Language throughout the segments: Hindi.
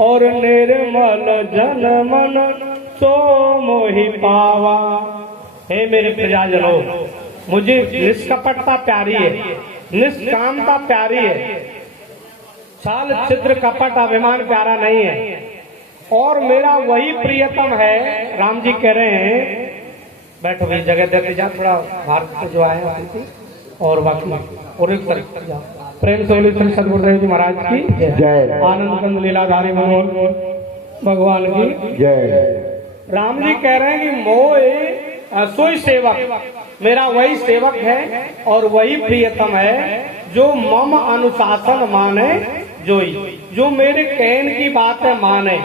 और निर्मल जन मन सो मोहि पावा। हे मेरे प्रजाजनों, मुझे निष्कपटता प्यारी है, निष्कामता प्यारी है, छल छिद्र कपट अभिमान प्यारा नहीं है। और मेरा वही प्रियतम है। राम जी कह रहे हैं, बैठो भाई, जगह देते जा, थोड़ा भारत जो आए और बाकी और एक प्रेम से श्री सदगुरुदेव जी महाराज की जय। आनंद कंद लीलाधारी भगवान की जय। राम जी कह रहे हैं कि मोह सोई सेवक, मेरा वही सेवक है और वही प्रियतम है जो मम अनुशासन माने, जो मेरे कहने की बात है माने,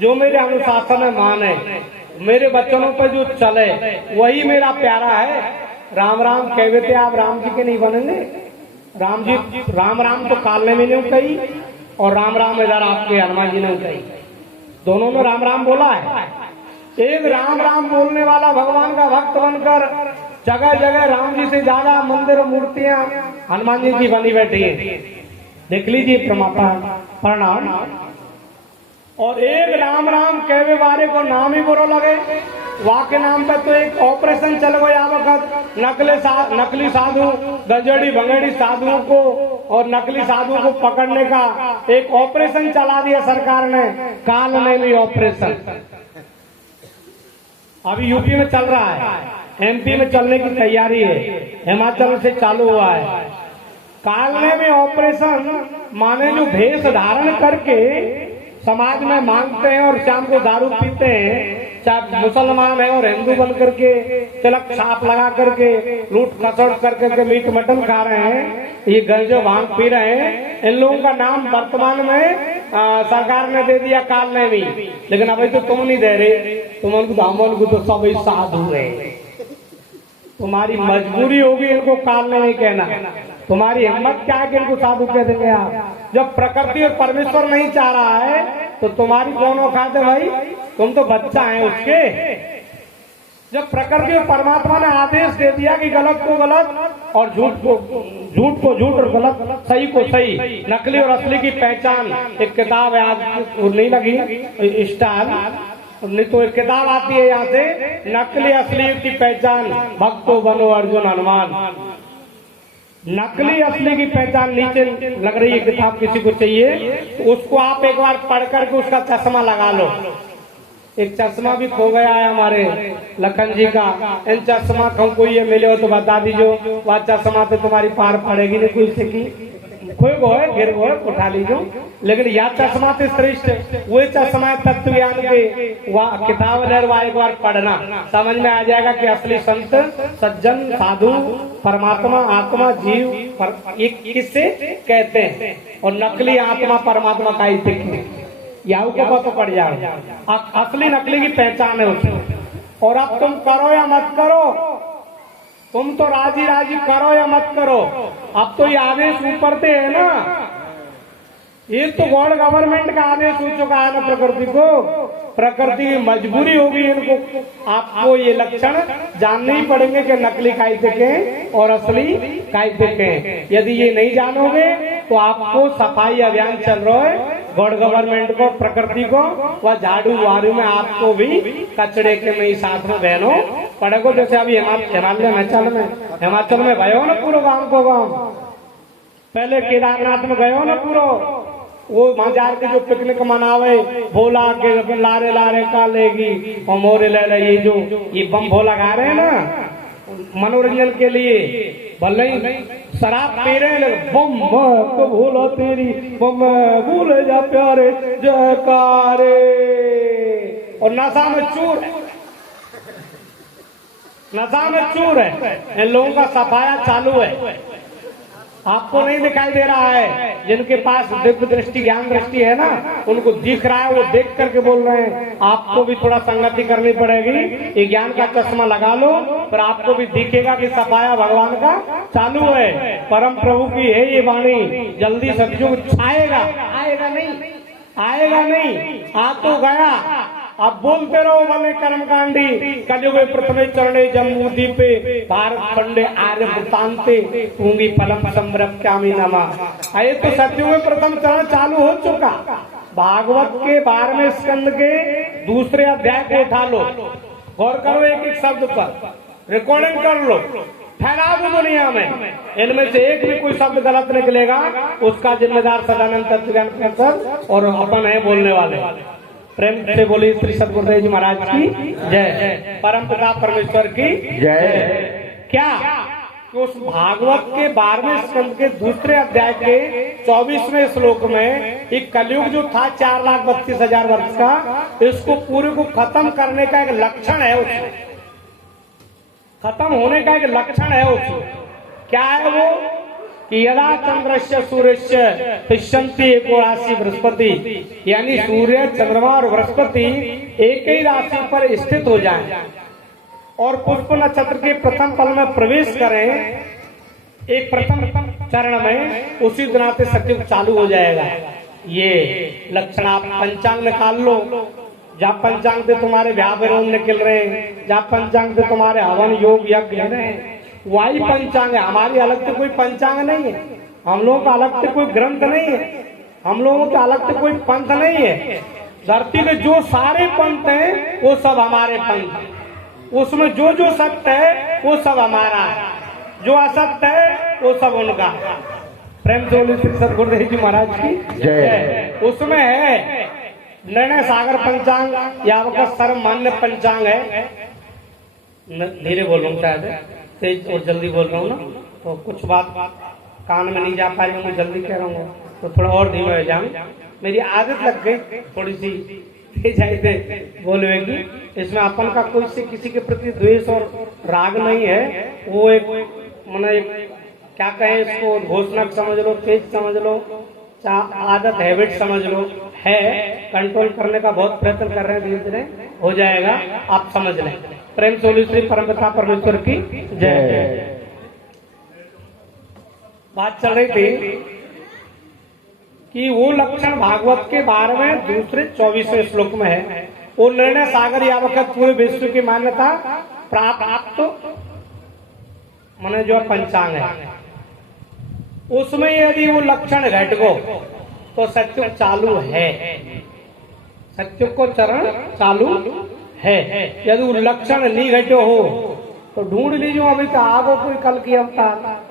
जो मेरे अनुशासन है माने, मेरे वचनों पर जो चले, वही मेरा प्यारा है। राम राम कहते थे आप, राम जी के नहीं बनेंगे। राम जी राम राम तो कालने में नहीं कही और राम राम इधर आपके हनुमान जी ने कही, दोनों ने राम राम बोला है। एक राम राम बोलने वाला भगवान का भक्त बनकर जगह जगह राम जी से ज्यादा मंदिर मूर्तियां हनुमान जी की बनी बैठी है। देख लीजिए प्रणाम। और एक राम राम कहने वाले को नाम ही बुरा लगे, वहाँ के नाम पे तो एक ऑपरेशन चल गया वक्त, नकली साधु, गजड़ी भंगड़ी साधुओं को और नकली साधुओं को पकड़ने का एक ऑपरेशन चला दिया सरकार ने, काल नैली ऑपरेशन। अभी यूपी में चल रहा है, एमपी में चलने की तैयारी है, हिमाचल से चालू हुआ है। कालने में ऑपरेशन माने जो भेष धारण करके समाज में मांगते हैं और शाम को दारू पीते हैं, चाहे मुसलमान है और हिंदू बन करके तिलक छाप लगा करके लूट खसोट करके मीट मटन खा रहे हैं, ये गंजो भांग पी रहे हैं। इन लोगों का नाम वर्तमान में सरकार ने दे दिया कालने में, लेकिन अभी तो तुम नहीं दे रहे, तुम उनको तो सब साधु रहे। तुम्हारी मजबूरी होगी इनको कालने में कहना, तुम्हारी हिम्मत क्या है कि इनको साधु कह देंगे आप। जब प्रकृति और परमेश्वर नहीं चाह रहा है तो तुम्हारी कौन औकात है भाई, तुम तो बच्चा है उसके। जब प्रकृति और परमात्मा ने आदेश दे दिया कि गलत को गलत और झूठ को झूठ और गलत सही को सही, नकली और असली की पहचान, एक किताब है आज नहीं लगी स्टार, नहीं तो एक किताब आती है यहाँ से, नकली असली की पहचान, भक्तो बनो अर्जुन हनुमान। नकली असली की पहचान नीचे लग रही है किताब, किसी को चाहिए तो उसको आप एक बार पढ़ करके उसका चश्मा लगा लो। एक चश्मा भी खो गया है हमारे लखन जी का, इन चश्मा हमको ये मिले हो तो बता दीजिए, वह चश्मा तो तुम्हारी पार पड़ेगी नहीं कोई से की, खोए गए गिर गए उठा लीजिए, लेकिन यह चश्मा से श्रेष्ठ वही चश्मा है तत्व ज्ञान के। वह किताब निर्वाह एक बार पढ़ना, समझ में आ जाएगा कि असली संत सज्जन साधु परमात्मा आत्मा जीव एक किससे कहते हैं और नकली आत्मा परमात्मा का ही दिखे, याऊ को तो पड़ जाए। असली नकली की पहचान है उसको। और अब तुम करो या मत करो, तुम तो राजी राजी करो या मत करो, अब तो ये आदेश ऊपर से है ना, ये तो गॉड गवर्नमेंट का आदेश हो चुका है ना प्रकृति को। प्रकृति की मजबूरी होगी इनको, आपको ये लक्षण जानने ही पड़ेंगे कि नकली काय दिखे और असली काय दिखे। यदि ये नहीं जानोगे तो आपको सफाई अभियान चल रहा है, गॉड गवर्नमेंट को प्रकृति को वह झाड़ू वारू में आपको भी कचड़े के में साथ में बहनो पड़ेगो। जैसे अभी हिमाचल में गयो ना पूरा गांव को गांव, पहले केदारनाथ में गयो ना पूरा, वो मजार के जो पिकनिक मनावे भोला के लारे लारे का लेगी और मोरे ले रही, जो ये बम भोला गा रहे हैं ना मनोरंजन के लिए, भले ही शराब पी रहे हैं, बम तो भूलो तेरी बम भूल जा प्यारे जयकारे, और नशा में चूर है, नशा में चूर है। इन लोगों का सफाया चालू है, आपको नहीं दिखाई दे रहा है। जिनके पास दिव्य दृष्टि ज्ञान दृष्टि है ना, उनको दिख रहा है, वो देख करके बोल रहे हैं। आपको भी थोड़ा संगति करनी पड़ेगी, ये ज्ञान का चश्मा लगा लो, पर आपको भी दिखेगा कि सफाया भगवान का चालू है। परम प्रभु की है ये वाणी, जल्दी सत्युग छाएगा, आएगा नहीं, आएगा नहीं, आ तो गया अब बोलते रहो भले कर्मकांडी कलयुग प्रथमे चरणे जम्मू दीपे भारत खंडे आर्य वृतांते पूंगी फलम संरक्ष्यामि नमः। ये तो सत्युग में प्रथम चरण चालू हो चुका। भागवत के 12वें स्कंद के दूसरे अध्याय को उठा लो, गौर करो एक एक शब्द पर, रिकॉर्डिंग कर लो, फैला दो दुनिया में। इनमें से एक भी कोई शब्द गलत निकलेगा उसका जिम्मेदार सदानंद तत्वज्ञान परिषद और अपन है बोलने वाले। प्रेम से बोली श्री सदगुरुदेव जी महाराज की जय, परम पिता परमेश्वर की जय। क्या कि उस भागवत के 12वें स्कंद के दूसरे अध्याय के 24वें श्लोक में एक कलयुग जो था 4,32,000 वर्ष का, इसको पूरे को खत्म करने का एक लक्षण है, उसमें खत्म होने का एक लक्षण है उसमें। क्या है वो कि यदा चंद्रस्य सूर्यस्य तिष्ठन्ति एको राशि बृहस्पति, यानी सूर्य चंद्रमा और बृहस्पति एक ही राशि पर स्थित हो जाएं और पुष्प नक्षत्र के प्रथम पल में प्रवेश करें, एक प्रथम चरण में, उसी दिन से सत्युग चालू हो जाएगा। ये लक्षण आप पंचांग निकाल लो, जहाँ पंचांग से तुम्हारे व्याह विरोध निकल रहे हैं, जहाँ पंचांग से तुम्हारे हवन योग यज्ञ हैं, वही पंचांग है। हमारी अलग से कोई पंचांग नहीं है, हम लोगों का अलग से कोई ग्रंथ नहीं है, हम लोगों का अलग से कोई पंथ नहीं है। धरती में जो सारे पंथ हैं वो सब हमारे पंथ हैं, उसमें जो जो सत्य है वो सब हमारा है, जो असत्य है वो सब उनका। प्रेम से बोलिए श्री सदगुरुदेव जी महाराज की जय। उसमें है निर्णय सागर पंचांग, यावका सर्वमान्य पंचांग है। धीरे बोल रहा हूँ, शायद तेज और जल्दी बोल रहा हूँ ना, तो कुछ बात कान में नहीं जा पा रही, मैं जल्दी कह रहा हूँ तो थोड़ा और धीमे हो जाऊँ। मेरी आदत लग गई थोड़ी सी तेज आते बोलने की। इसमें अपन का कोई से किसी के प्रति द्वेष और राग नहीं है, वो एक माने एक क्या कहें इसको, घोषणा समझ लो, तेज समझ लो, आदत हैबिट समझ लो, है कंट्रोल करने का बहुत प्रयत्न कर रहे हैं, धीरे धीरे हो जाएगा, आप समझ लें। प्रेम से श्री परमपिता परमेश्वर की जय। बात चल रही थी कि वो लक्षण भागवत के 12वें दूसरे 24वें श्लोक में है। वो निर्णय सागर यावक पूरे विश्व की मान्यता प्राप्त माने जो पंचांग है, उसमें यदि वो लक्षण घट गो तो सत्युग चालू है, सत्युग को चरण चालू है। यदि वो लक्षण नहीं घटो हो तो ढूंढ लीजिए, अभी तो आगो कोई कल की अवतार।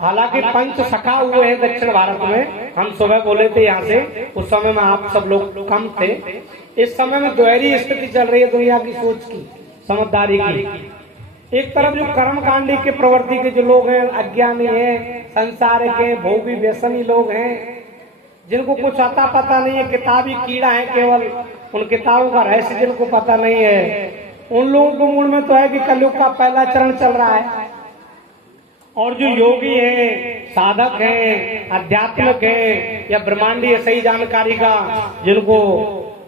हालांकि पंच सखा हुए हैं दक्षिण भारत में, हम सुबह बोले थे यहाँ से, उस समय में आप सब लोग कम थे। इस समय में दोहरी स्थिति चल रही है दुनिया की सोच की, समझदारी की। एक तरफ जो कर्मकांडी के प्रवृत्ति के जो लोग हैं, अज्ञानी हैं, संसार के भोगी व्यसनी लोग हैं, जिनको कुछ आता पता नहीं है, किताबी कीड़ा है केवल, उन किताबों का रहस्य जिनको पता नहीं है, उन लोगों को मूड में तो है कि कलयुग का पहला चरण चल रहा है। और जो योगी हैं, साधक हैं, आध्यात्मिक हैं या ब्रह्मांडीय सही जानकारी का जिनको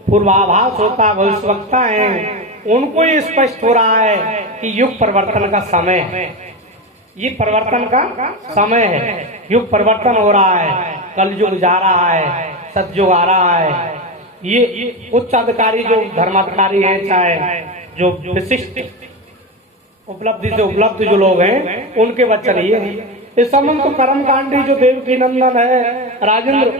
पूर्वाभास होता, भविष्यवक्ता हैं, उनको ये स्पष्ट हो रहा है कि युग परिवर्तन का समय है, ये परिवर्तन का समय है, युग परिवर्तन हो रहा है, कल युग जा रहा है, सतयुग आ रहा है। ये उच्च अधिकारी जो धर्माधिकारी हैं, चाहे जो विशिष्ट उपलब्धि से उपलब्ध जो लोग हैं, उनके वचन ये है। इस संबंध तो कर्मकांडी जो देवकी नंदन है, राजेंद्र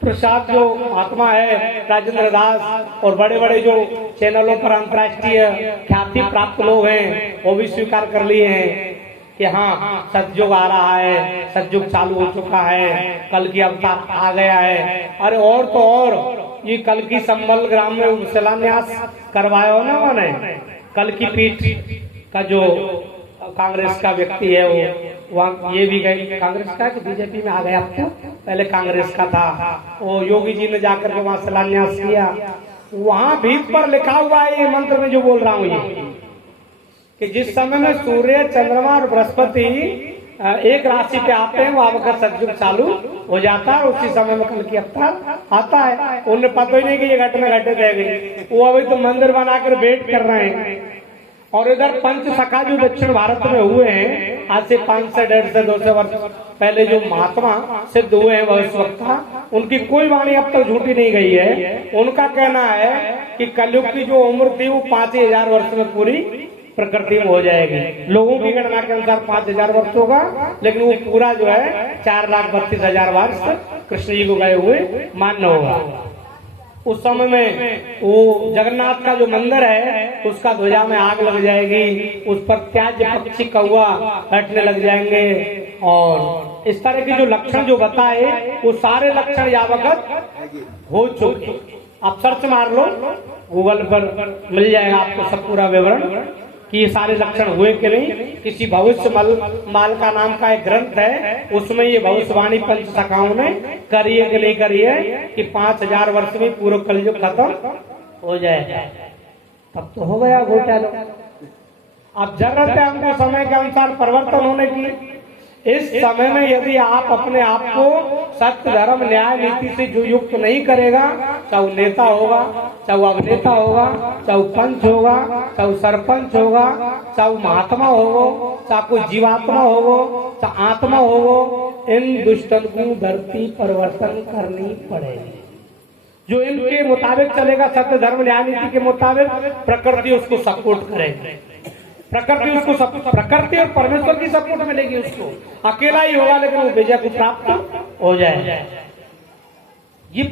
प्रसाद जो महात्मा है, राजेंद्र दास, और बड़े बड़े जो चैनलों पर अंतर्राष्ट्रीय ख्याति प्राप्त लोग हैं, वो भी स्वीकार कर लिए हैं कि हाँ सतयुग आ रहा है, सतयुग चालू हो चुका है, कल की अवतार आ गया है। अरे और तो और ये कल की संबल ग्राम में शिलान्यास करवाया हो ना मैंने, कल की पीठ का जो कांग्रेस का व्यक्ति है वो वहाँ ये भी गए, कांग्रेस का कि बीजेपी में आ गया, अब तो पहले कांग्रेस का था, वो योगी जी ने जाकर के वहाँ शिलान्यास किया। वहाँ भीत पर लिखा हुआ है ये मंत्र में जो बोल रहा हूँ ये, कि जिस समय में सूर्य चंद्रमा और बृहस्पति एक राशि पे आते हैं, वहां का सतयुग चालू हो जाता है, उसी समय में कल की अवतार आता है। उन्हें पता ही नहीं कि ये घटना घटित है, वो अभी तो मंदिर बनाकर वेट कर रहे हैं। और इधर पंच सखा जो दक्षिण भारत में हुए हैं, आज से 500, 150, 200 वर्ष पहले जो महात्मा सिद्ध हुए हैं, वह इस वक्त उनकी कोई वाणी अब तक झूठी नहीं गई है। उनका कहना है कि कलयुग की जो उम्र थी वो 5000 वर्ष में पूरी प्रकृति में हो जाएगी। लोगों की गणना के अनुसार 5000 वर्ष होगा, लेकिन वो पूरा जो है 4,32,000 वर्ष कृष्ण जी को गए हुए मान्य होगा। उस समय में वो जगन्नाथ का जो मंदिर है उसका ध्वजा में आग लग जाएगी, उस पर त्याज्य पक्षी कौवा बैठने लग जाएंगे, और इस तरह के जो लक्षण जो बताए वो सारे लक्षण या वक्त हो चुके। आप सर्च मार लो गूगल पर, मिल जाएगा आपको सब पूरा विवरण कि ये सारे लक्षण हुए कि नहीं। किसी भविष्य माल का नाम का एक ग्रंथ है, उसमें ये भविष्यवाणी पंच शाखाओं ने करी है कि नहीं करी है कि 5000 वर्ष में पूरा कलयुग खत्म हो जाएगा। तब तो हो गया घोटाला। अब जरूरत है हमको समय के अनुसार परिवर्तन होने की। इस समय में यदि आप अपने आप को सत्य धर्म न्याय नीति से जो युक्त नहीं करेगा, चाहे वो नेता होगा, चाहे वो अभिनेता होगा, चाहे वो पंच होगा, चाहे वो सरपंच होगा, चाहे वो महात्मा होगो, चाहे कोई जीवात्मा होगो, चाहे आत्मा होगो, इन दुष्टन को धरती परिवर्तन करनी पड़ेगी। जो इनके मुताबिक चलेगा, सत्य धर्म न्याय नीति के मुताबिक, प्रकृति उसको सपोर्ट करेगी। प्रकृति और परमेश्वर की सपोर्ट मिलेगी उसको। अकेला ही होगा लेकिन वो विजय को प्राप्त हो जाएगा। ये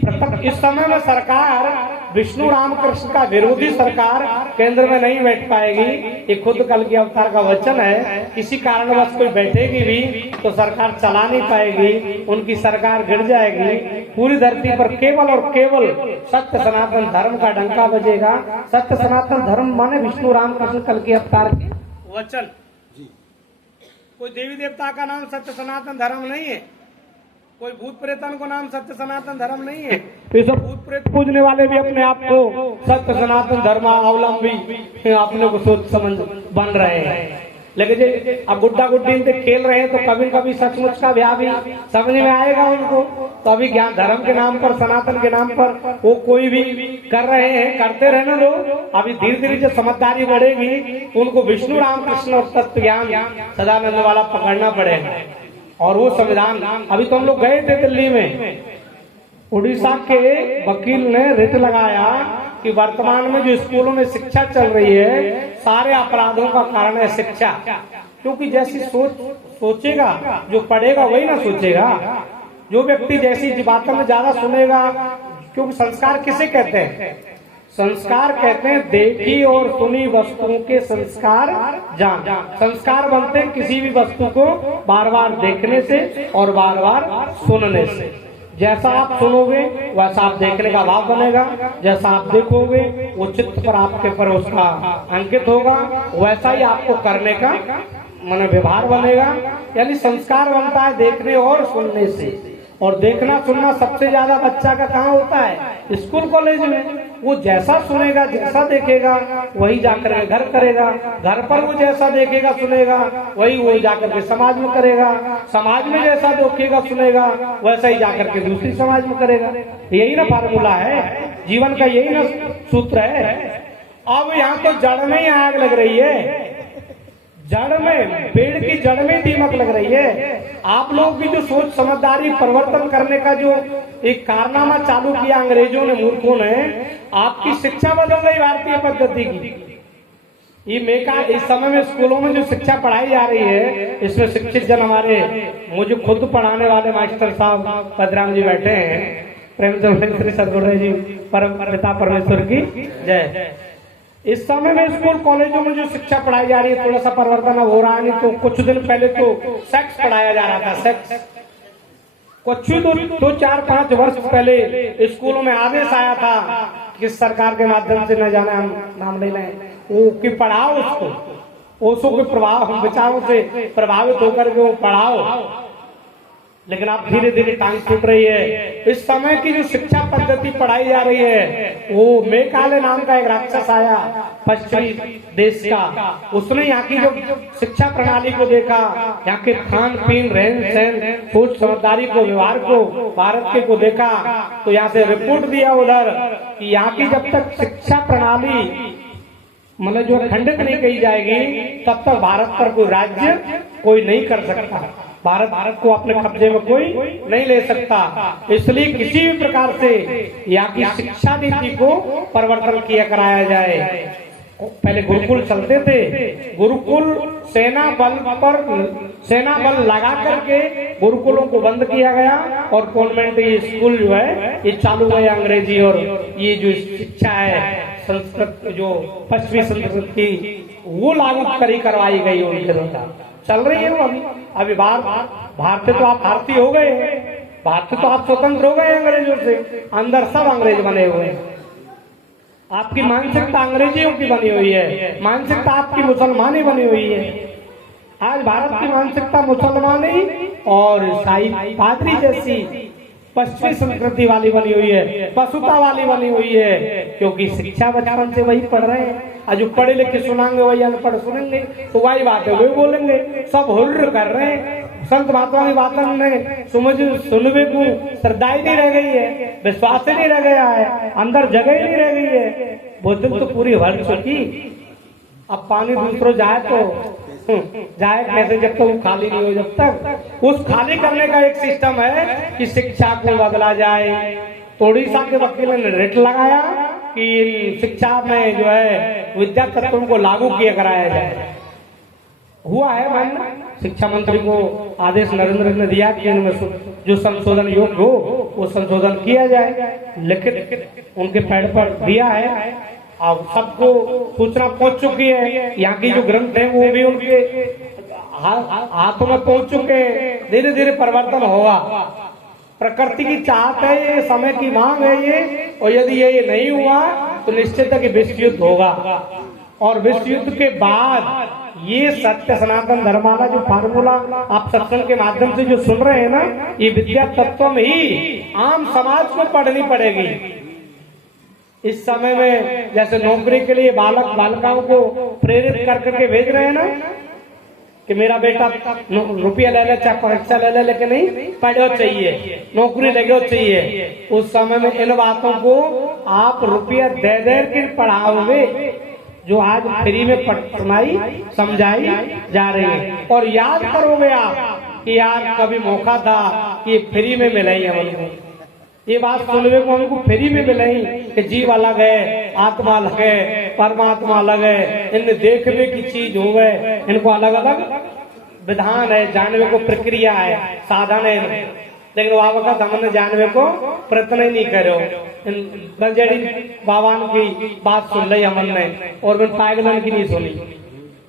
इस समय में सरकार विष्णु रामकृष्ण का विरोधी सरकार केंद्र में नहीं बैठ पाएगी। ये खुद कल की अवतार का वचन है। किसी कारणवश कोई बैठेगी भी तो सरकार चला नहीं पाएगी, उनकी सरकार गिर जाएगी। पूरी धरती पर केवल और केवल सत्य सनातन धर्म का डंका बजेगा। सत्य सनातन धर्म माने विष्णु रामकृष्ण कल की अवतार के वचन। कोई देवी देवता का नाम सत्य सनातन धर्म नहीं है, कोई भूत प्रेतन को नाम सत्य सनातन धर्म नहीं है। तो ये सब भूत प्रेत पूजने वाले भी अपने आप को सत्य सनातन धर्मावलंबी अपने को सोच समझ बन रहे हैं। लेकिन अब गुड्डा गुड्डी इनसे खेल रहे हैं तो कभी कभी सचमुच का ब्याह भी समझ में आएगा उनको। तो अभी ज्ञान धर्म के नाम पर, सनातन के नाम पर वो कोई भी कर रहे हैं, करते रहना लोग। अभी धीरे धीरे जो समझदारी बढ़ेगी उनको विष्णु रामकृष्ण और तत्व ज्ञान सदानंद वाला पकड़ना पड़ेगा। और वो संविधान, अभी तो हम लोग गए थे दिल्ली में, उड़ीसा के वकील ने रिट लगाया कि वर्तमान में जो स्कूलों में शिक्षा चल रही है सारे अपराधों का कारण है शिक्षा। क्योंकि जैसी सोचेगा जो पढ़ेगा वही ना सोचेगा। जो व्यक्ति जैसी बातों में ज्यादा सुनेगा, क्योंकि संस्कार किसे कहते हैं? संस्कार कहते हैं देखी और सुनी वस्तुओं के संस्कार जान। संस्कार बनते हैं किसी भी वस्तु को बार बार देखने से और बार बार सुनने से। जैसा आप सुनोगे वैसा आप देखने का भाव बनेगा, जैसा आप देखोगे वो चित्त पर आपके पर उसका अंकित होगा, वैसा ही आपको करने का मन व्यवहार बनेगा। यानी संस्कार बनता है देखने और सुनने से। और देखना सुनना सबसे ज्यादा बच्चा का कहाँ होता है? स्कूल कॉलेज में। वो जैसा सुनेगा जैसा देखेगा वही जाकर के घर करेगा, घर पर वो जैसा देखेगा सुनेगा वही वो जाकर के समाज में करेगा, समाज में जैसा देखेगा सुनेगा वैसा ही जाकर के दूसरी समाज में करेगा। यही ना फार्मूला है जीवन का, यही ना सूत्र है। अब यहाँ तो जड़ में ही आग लग रही है, जड़ में, पेड़ की जड़ में दीमक लग रही है। आप लोग की जो सोच समझदारी परिवर्तन करने का जो एक कारनामा चालू किया अंग्रेजों ने, मूर्खों ने, आपकी शिक्षा बदल गई भारतीय पद्धति की। ये मेका इस समय में स्कूलों में जो शिक्षा पढ़ाई जा रही है इसमें शिक्षित जन हमारे, मुझे खुद पढ़ाने वाले मास्टर साहब पदराम जी बैठे हैं, प्रेमचंद श्री सदगुरु जी परम पिता परमेश्वर की जय। इस समय में स्कूल कॉलेजों में जो शिक्षा पढ़ाई जा रही है थोड़ा सा परिवर्तन हो रहा है। नहीं तो कुछ दिन पहले तो सेक्स पढ़ाया जा रहा था, सेक्स। कुछ ही तो 4-5 वर्ष पहले स्कूलों में आदेश आया था किस सरकार के माध्यम से, न जाने हम नाम नहीं लें, वो कि पढ़ाओ उसको, ओशो के प्रभाव विचारों से प्रभावित होकर के वो पढ़ाओ। लेकिन अब धीरे धीरे टांग छूट रही है। इस समय की जो शिक्षा पद्धति पढ़ाई जा रही है वो मेकाले नाम का एक राक्षस आया पश्चिमी देश का, उसने यहाँ की जो शिक्षा प्रणाली को देखा, यहाँ के खान पीन रहन सहन सोच समझदारी को व्यवहार को भारत के को देखा, तो यहाँ से रिपोर्ट दिया उधर कि यहाँ की जब तक शिक्षा प्रणाली मतलब जो खंडित नहीं कही जाएगी तब तक भारत पर कोई राज्य कोई नहीं कर सकता। भारत को अपने कब्जे में कोई नहीं ले सकता। इसलिए किसी भी प्रकार से यहाँ की शिक्षा नीति को परिवर्तन किया कराया जाए। पहले गुरुकुल चलते थे, गुरुकुल सेना बल लगा करके गुरुकुलों को बंद किया गया और कॉन्वेंट ये स्कूल जो है ये चालू हुए। अंग्रेजी और ये जो शिक्षा है संस्कृत, जो पश्चिमी संस्कृत की, वो लागू करवाई गई उनके द्वारा चल रही है। अभी भारत तो आप भारतीय हो गए, भारत तो आप स्वतंत्र हो गए अंग्रेजों से, अंदर सब अंग्रेज बने हुए हैं। आपकी मानसिकता अंग्रेजियों की बनी हुई है, मानसिकता आपकी मुसलमानी बनी हुई है। आज भारत की मानसिकता मुसलमानी और ईसाई पादरी जैसी पश्चिमी संस्कृति वाली बनी हुई है, पशुता वाली बनी हुई है, क्योंकि शिक्षा बचपन से वही पढ़ रहे हैं। आज जो पढ़े लिखे सुनाएंगे वही अनपढ़ सुनेंगे, तो वही बात है वही बोलेंगे। सब हुर्र कर रहे हैं। संत महात्मा की बातों में सुनवे को श्रद्धा ही नहीं रह गई है, विश्वास ही नहीं रह गया है, अंदर जगह ही नहीं रह गई है। बोतल तो पूरी भर चुकी, अब पानी दूसरों जाए तो जाए कैसे, जब तक वो खाली नहीं हो। जब तक उस खाली करने का एक सिस्टम है कि शिक्षा को बदला जाए। तो उड़ीसा के वकील ने रेट लगाया कि शिक्षा में जो है विद्या तत्वों को लागू किया कराया जाए। हुआ है मानना, शिक्षा मंत्री को आदेश नरेंद्र ने दिया कि इनमें जो संशोधन योग्य हो वो संशोधन किया जाए। लिखित उनके पैड पर दिया है, अब सबको सूचना पहुंच चुकी है। यहाँ की जो ग्रंथ है वो भी उनके हाथों में पहुंच चुके हैं। धीरे धीरे परिवर्तन होगा। प्रकृति की चाहत है ये, समय की मांग है ये, और यदि ये नहीं हुआ तो निश्चित है कि विश्व युद्ध होगा। और विश्व युद्ध के बाद ये सत्य सनातन धर्म वाला जो फार्मूला आप सत्संग के माध्यम से जो सुन रहे हैं ना, ये विद्या तत्व में ही आम समाज को पढ़नी पड़ेगी। इस समय में जैसे नौकरी के लिए बालक बालिकाओं को प्रेरित कर करके भेज रहे हैं ना, कि मेरा बेटा रुपया ले ले, चाहे परीक्षा ले ले, लेकिन नहीं पढ़ो चाहिए, नौकरी लगे चाहिए। उस समय में इन बातों को आप रुपया दे दे के पढ़ाओगे, जो आज फ्री में सुनाई समझाई जा रही है। और याद करोगे आप कि यार कभी मौका था कि फ्री में मिला ही हमको, ये बात सुनने को हमको फ्री में मिला ही कि जीव अलग है, आत्मा अलग है, परमात्मा अलग है, इनमें देखने की चीज हो गए, इनको अलग अलग विधान है, जानने को प्रक्रिया है, साधन है। लेकिन बाबा का हमने जानने को प्रयत्न ही नहीं करो। गंजेड़ी बाबा की बात सुन ली हमन ने, और मैं पागलन की नहीं सुनी।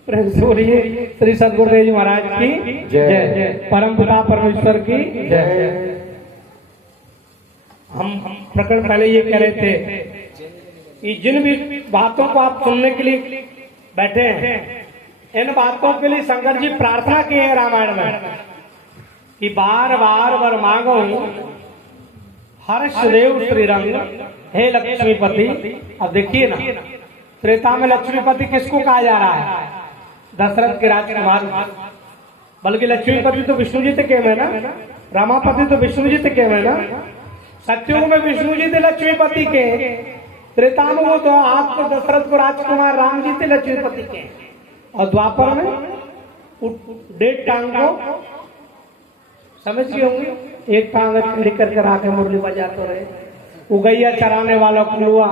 प्रेम से बोलिए श्री सदगुरुदेव जी महाराज की जय, परम पिता परमेश्वर की जय। हम प्रकरण पहले ये कह रहे थे कि जिन भी बातों को आप सुनने के लिए बैठे हैं, इन बातों के लिए शंकर जी प्रार्थना की है रामायण में कि बार बार वर मांगो हर्षदेव श्री रंग, हे लक्ष्मीपति। अब देखिए ना, त्रेता में लक्ष्मीपति किसको कहा जा रहा है? दशरथ के राजकुमार। बल्कि लक्ष्मीपति तो विष्णु जी के में ना, रामापति तो विष्णु जी के में ना। सत्युग में विष्णु जी थे लक्ष्मीपति के, त्रेता में वो तो आपको दशरथ को राजकुमार राम जी थे लक्ष्मीपति के, और द्वापर में डेढ़ टांग को समझ गए होंगे, एक टांग खड़ी करके राखे मुरली बजाते रहे। वो गैया चराने वाला कुलुआ,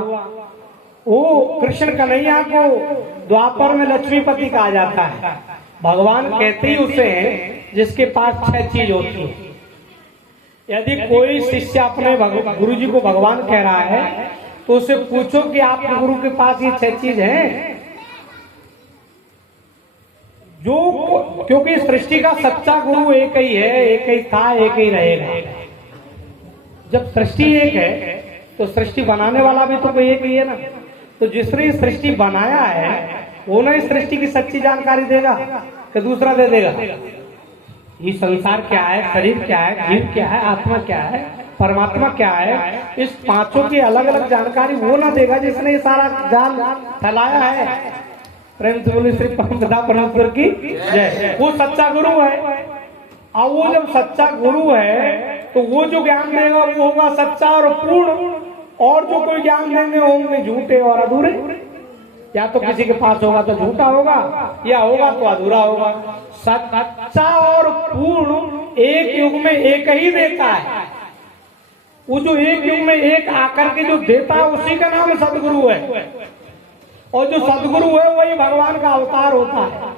वो कृष्ण कन्हैया को द्वापर में लक्ष्मीपति कहा जाता है। भगवान कहते ही उसे हैं जिसके पास 6 चीज होती है। यदि कोई शिष्य अपने गुरु जी को भगवान कह रहा है तो उससे पूछो कि आपके गुरु के पास ये 6 चीज हैं जो, क्योंकि सृष्टि का सच्चा गुरु एक ही है, एक ही था, एक ही रहेगा। जब सृष्टि एक है तो सृष्टि बनाने वाला भी तो कोई एक ही है ना। तो जिसने सृष्टि बनाया है वो ना इस सृष्टि की सच्ची जानकारी देगा कि दूसरा दे देगा। ये संसार क्या है, शरीर क्या है, जीव क्या है, आत्मा क्या है, परमात्मा क्या है, इस पांचों की अलग अलग जानकारी वो ना देगा जिसने ये सारा जाल फैलाया है। प्रेम से बोले श्री परम पिता परमेश्वर की जय। वो सच्चा गुरु है, और वो जब सच्चा गुरु है तो वो जो ज्ञान देगा वो होगा सच्चा और पूर्ण, और जो कोई ज्ञान देंगे होंगे झूठे और अधूरे। या तो किसी के पास होगा तो झूठा होगा, या होगा तो अधूरा होगा। सच्चा और पूर्ण एक युग में एक ही देता है। वो जो एक युग में एक आकर के जो देता है उसी का नाम सदगुरु है, और जो सदगुरु है वही भगवान का अवतार होता है।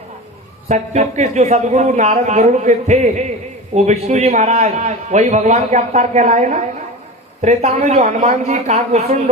सत्युग के जो सदगुरु नारद गरुड़ के थे वो विष्णु जी महाराज, वही भगवान के अवतार कहलाए ना। त्रेता में जो हनुमान जी काकभूषुंड